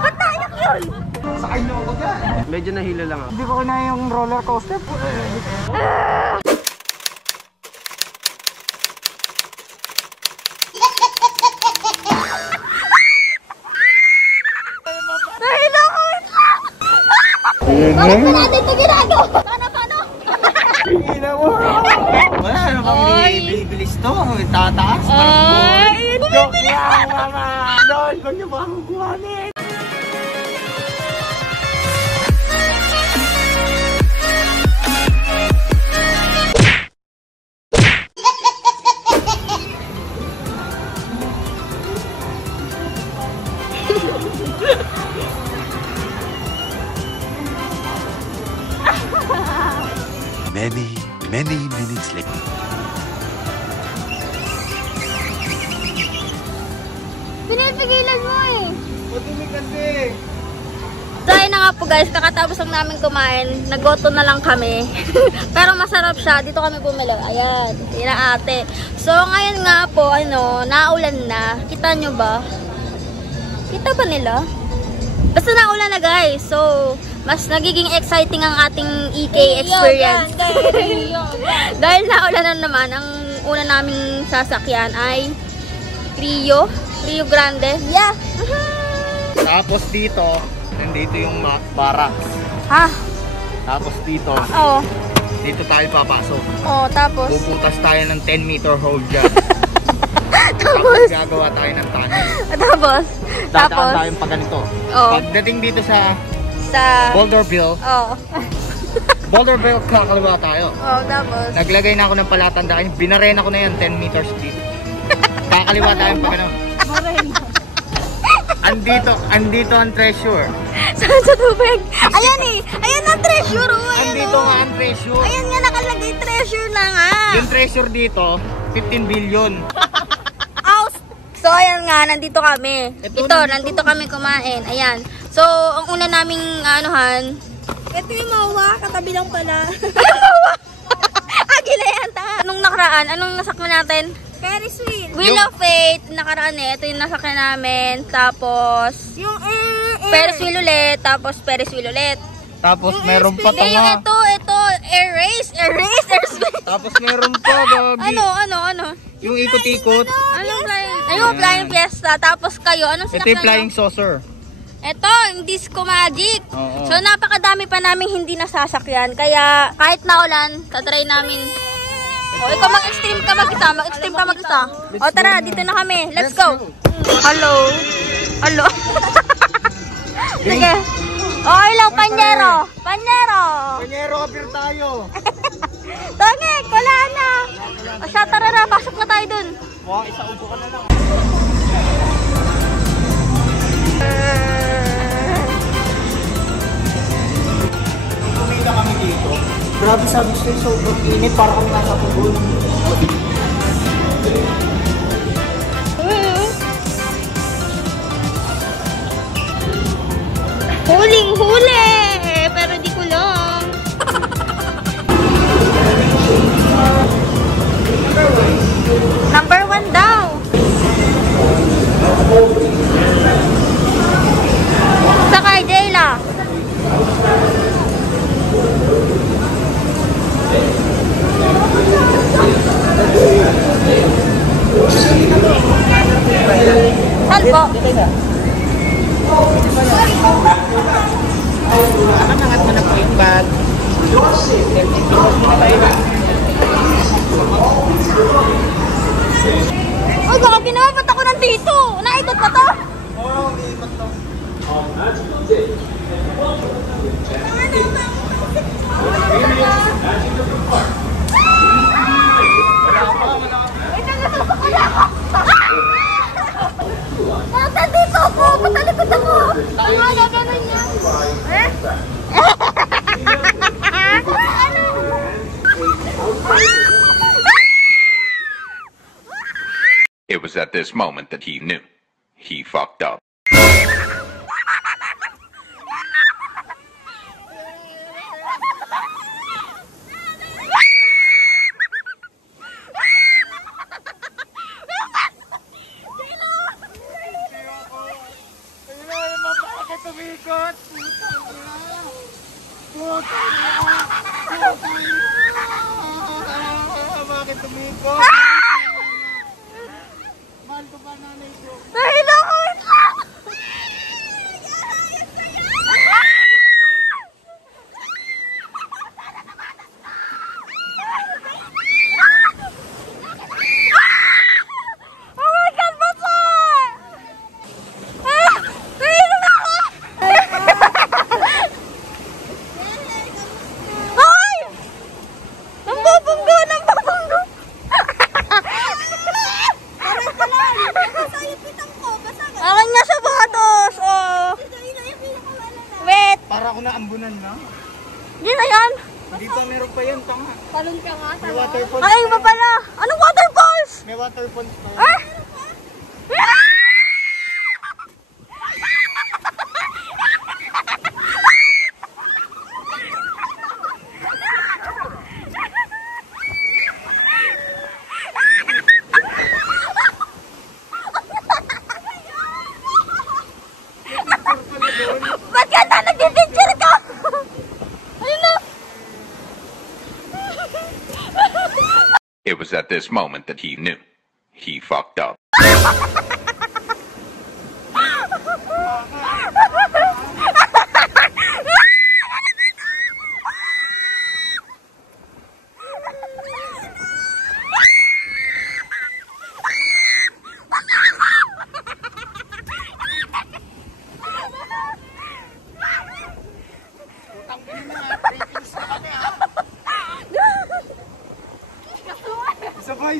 Patayak yun! Sakay niyo ako dyan. Medyo nahila lang ako. Hindi ko kinaya yung roller coaster. Nahila ko! Bakit pa natin ito ginagawa? Paano? Hina mo! Wala na bang bibilis to? Tataas? Ay! Joke lang, mama! Lol, huwag niyo ba akong kuhanin? Many minutes later. Pinipigilan mo eh! Madumi kasi! So ayun na nga po guys, kakatapos lang namin kumain, naggoto na lang kami. Pero masarap siya, dito kami bumili. Ayan, yun ang ate. So ngayon nga po, naulan na. Kita nyo ba? Kita ba nila? Basta naulan na guys, so mas nagiging exciting ang ating EK experience. Dahil naulan na naman, ang una naming sasakyan ay Rio Grande. Yeah! Tapos dito, nandito yung barracks. Ha? Tapos dito, Oo. dito tayo papasok. Oo, tapos? Puputas tayo ng 10-meter hold dyan. Tapos? Gagawa tayo ng tunnel. Tapos? Dadaan tayong pa ganito. Oo. Pagdating dito sa Sa... Boulderville, Oo. Boulderville kakaliwa tayo. Oo, tapos? Naglagay na ako ng palatandaan. Binarena ko na yan, 10 meters speed. Kakaliwa tayong pa gano'n. Andito ang treasure. Saan sa tubig? Ayan eh! Ayan ang treasure! Oh, ayan, Andito oh. nga ang treasure. Ayan nga nakalagay treasure na nga. Yung treasure dito, 15 billion. So ayan nga, nandito kami. Nandito kami kumain. Ayan. So, ang una naming anuhan. Ito yung mawa, katabi lang pala. Mawa? Agila yan ta. Nung nakaraan, anong nasakyan natin? Ferris wheel. Wheel of Fate, nakaraan eh. Ito yung nasakyan namin. Tapos, yung Ferris wheel ulit. Tapos, Ferris wheel ulit. Tapos meron pa ito nga. Ito, air race, airspace. Tapos meron pa, Bobby. Ano? Yung ikot-ikot. Anong flying? Ayun, flying fiesta. Tapos kayo, anong Ito sinakyan yung flying saucer. Ito, yung Disco Magic. Oo. So, napakadami pa namin hindi nasasakyan. Kaya, kahit naulan, tatry namin. O, ikaw mag-extreme ka mag-isa. Mag-extreme ka mag-isa. O, tara, dito na kami. Let's go. Hello. Sige. Okay lang, Panyero. Panyero, appear tayo. Tongek, wala na. O siya, tara na. Pasok na tayo dun. Mukhang isa upo ka na lang. Kumita kami dito. Grabe, sabi ko sobrang init para kami nasa tubol. Huling-huli! Pero di ko lang. Number 1 daw. Sakay, Jayla. Saan po? Angat mo na po yung bag. Ay, baka ginawa, ba't ako nandito? Naikot pa to? Oo, iikot to. Nandito ako! Patalikod ako! Ano na ganun yan? It was at this moment that he knew. He fucked up. ambunan na. Hindi na yan. Dito meron pa yan, tanga. Talon ka nga. May waterfalls. Ay, iba pala. Anong waterfalls? May waterfalls pa yan. Ah! Ba't ka na nag-picture ka? Ayun na. It was at this moment that he knew. He fucked up. Sabay.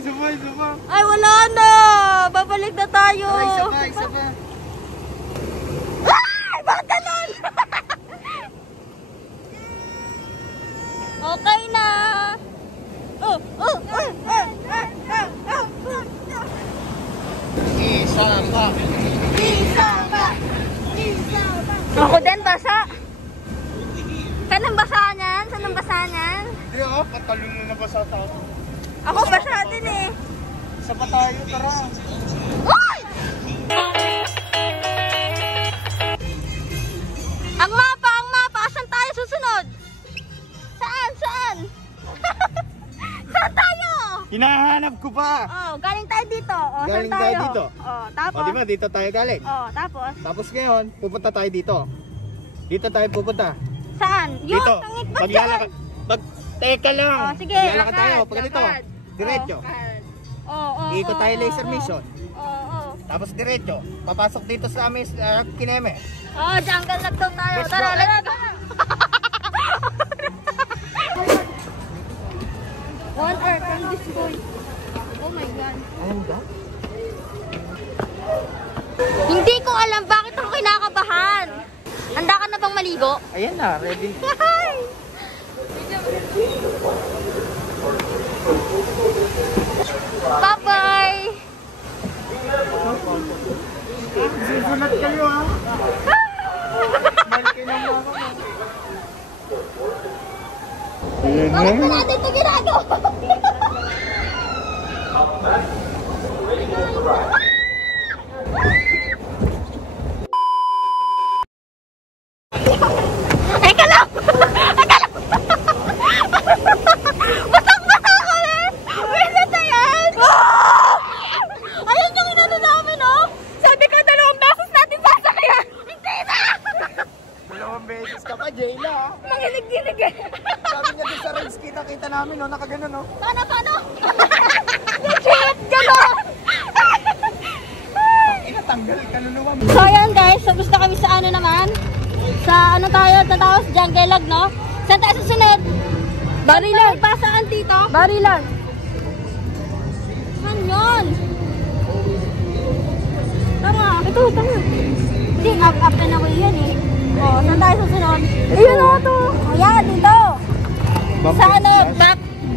Ay, wala na. Babalik na tayo. Sabay. Ay, bakit ganun? Okay na. Isama. Ako din, basa. Saan ang basa niyan? Saan ang basa niyan? Hindi ako, patalon na nabasa tayo. Ako basa din eh. Isa pa tayo, tara. Uy! Ang mapa! Saan tayo susunod? Saan? Saan tayo? Hinahanap ko pa. Oh, galing tayo dito. Oh, Galing saan tayo dito. Oh, tapos? O, diba, dito tayo galing. Oh, tapos? Tapos ngayon, pupunta tayo dito. Dito tayo pupunta. Saan? Yun, Dito. tangik ba Paglalakad. Teka lang. Oh, sige, Paglalakad tayo. lakad, Pag ganito. lakad. Diretso. Oh, Ikot tayo laser mission. Oh. Tapos diretso. Papasok dito sa amin sa Kineme. Oh, jungle na daw tayo. Let's Tara, go. let's go. One earth from this boy. Oh my God. Ano ba? Hindi ko alam bakit ako kinakabahan. Handa ka na bang maligo? Ayan na, ready. Bye-bye! Gulat kayo ha. Malaki ng mga ko. Bakit ba natin ito ginagawa? Eka lang! Basang-basa ko eh! Wisit na yan! Ayun yung inano namin, oh! Sabi ko, 2 beses natin basa kaya! Hindi na! 2 beses ka pa, Jayla ha. Manginig-ginig eh! Sabi niya doon sa race, kita namin, no? Nakaganon, no? Paano? Legit! Gano'n! Inatanggal ka na naman. So ayan guys, so gusto kami sa ano naman? Sa ano tayo, natapos jungle lag, no? Saan tayo susunod? Barilan. Pasaan dito? Barilan. Saan yun? Tama. Ito, tama. Hindi, up and away yan eh. O, saan tayo susunod? Ayun o ito. O yan, dito. Sa ano,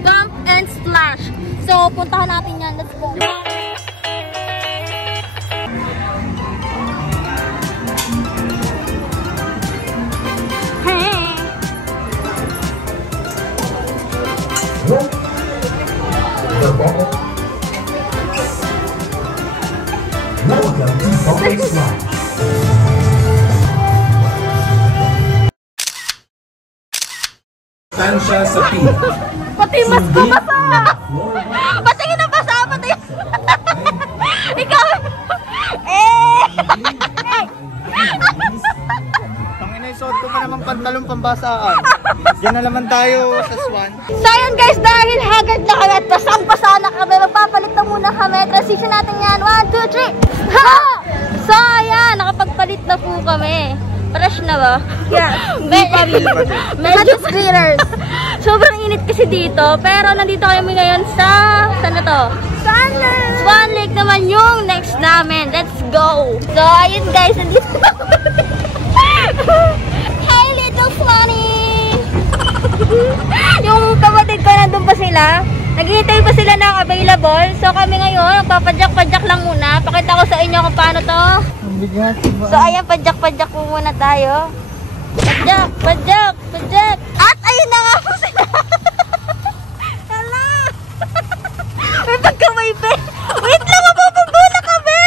bump and splash. So, puntahan natin yan. Let's go. Tansya sa team. Pati mas ko basa! Patingin na basa! Pati! Ikaw! Tangina, isuot ko pa naman pantalong pambasaan. Diyan na naman tayo sa Swan. So yun guys, dahil hagad na kami at basang-basa na kami, magpapalit na muna kami. Transition natin yan. 1, 2, 3! Ha! So ayan, nakapagpalit na po kami. Fresh na ba? Yeah. Medyo clearers. Sobrang init kasi dito. Pero nandito kami ngayon sa... Saan na to? Swan Lake! Swan Lake naman yung next namin. Let's go! So ayun guys, nandito. Hi little Swan! Yung kapatid ko nandun pa sila. Naghihintay pa sila ng available. So kami ngayon, papadyak-padyak lang muna. Pakita ko sa inyo kung paano to. Ang bigat. So ayan, padyak-padyak po muna tayo. Padyak, padyak, padyak. At ayun na nga po sila. Hala. May pagkamay pe. Wait lang, mabubunggo kami.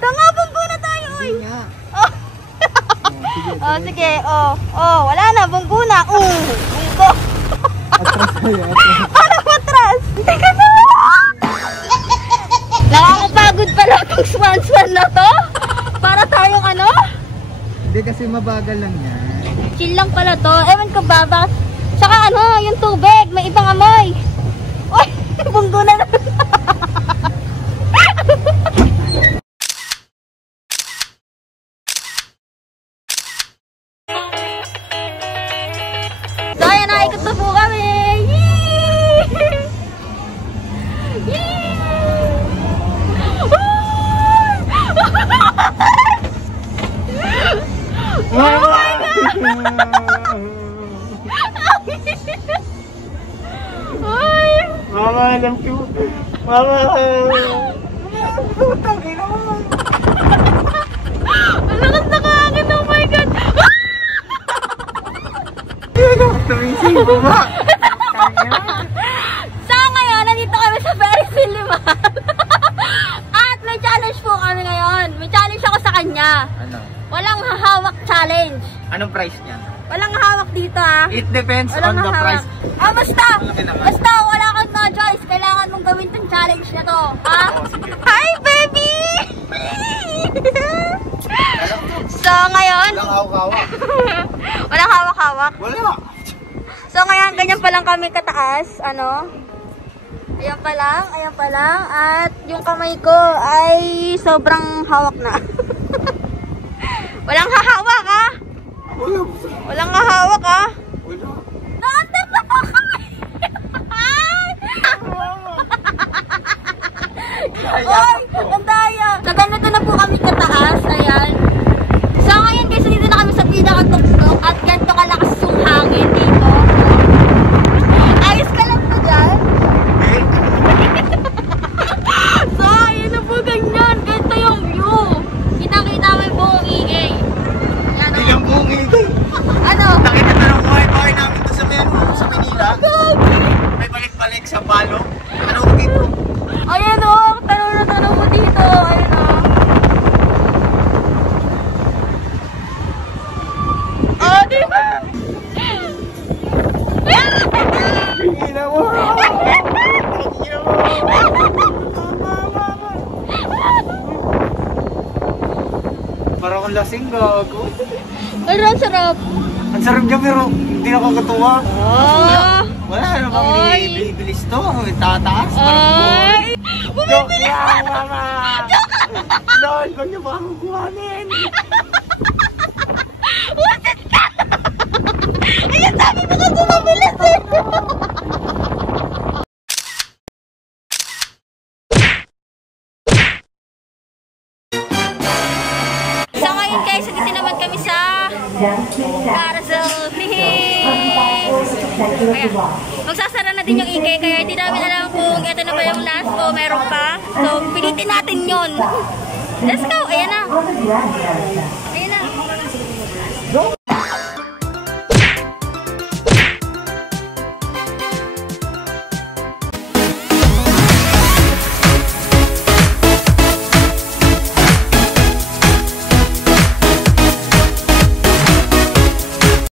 Tanga, na tayo. Uy. Oh, sige. Oh, wala na, bunggo na. Bunggo. Atras kayo, atras. Parang matras. Teka na. Nakakapagod pala itong swan-swan na to. Para tayong ano? Hindi kasi mabagal lang yan. Chill lang pala to. Ewan ko ba? Tsaka ano, yung tubig. May ibang amoy. Uy, bunggo na naman. So, ayan, naikot na po kami. Oh my God! Mama, alam ko. Mama! Ang lakas na kaangin, oh my God! Tumising ko ba? So ngayon, nandito kami sa Ferris wheel ni Mahal. At may challenge po kami ngayon. May challenge ako sa kanya. Ano? Walang hahawak challenge. Anong price niya? Walang hawak dito ah. It depends Walang on the hahawak. price. Basta wala kang no choice. Kailangan mong gawin tong challenge na to. Ha? Hi baby! So ngayon, Walang hawak-hawak. walang hawak-hawak. Wala. So ngayon, ganyan pa lang kami kataas, ano? Ayan pa lang, at yung kamay ko ay sobrang hawak na. Walang hahawak, ha? Wala. Walang hahawak, ha? Wala. Naandak na po kami! Oy, ang daya! So ganito na po kami kataas, ayan. So ngayon, guys, dito na kami sa pinakatuktok at ganito kalakas yung hangin dito. Ayos ka lang po dyan. So, ayun na po ganyan. Ganito yung view. Kitang-kita mo yung buong igay. Ayan o. Ilang buong igay. Ano? Nakita na ng buhay-buhay namin doon sa Manila. May balik-balik sa palo. Ano dito? Ayan o. Tanong na tanong mo dito. Ayan o. Oh, diba? Ina mo! Parang akong lasing, gago. Pero ang sarap. Ang sarap niya pero hindi ako katuwa. Oh. Wala namang Oy. bilis to. Tataas. Ay! Joke lang, mama! Lol, huwag niyo ba akong kuhanin? Wasit ka! Ayan, sabi mo ka bumabilis eh! So ngayon guys, dito naman kami sa Carousel. Ayan. Magsasara na din yung ikay, kaya hindi namin alam kung ito na ba yung last o meron pa. So pilitin natin yon. Let's go! Ayan na!